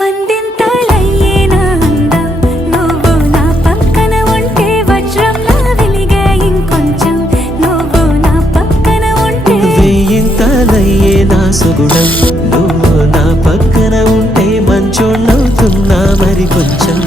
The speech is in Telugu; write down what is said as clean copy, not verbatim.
వందింతలయ్యేనా అందం నువ్వు నా పక్కన ఉంటే వజ్రంలా వెలిగే ఇంకొంచెం నువ్వు నా పక్కన ఉంటే వెయ్యింతలయ్యేనా సుగుణం నువ్వు నా పక్కన ఉంటే మంచోణ్ణవుతున్నా మరి కొంచెం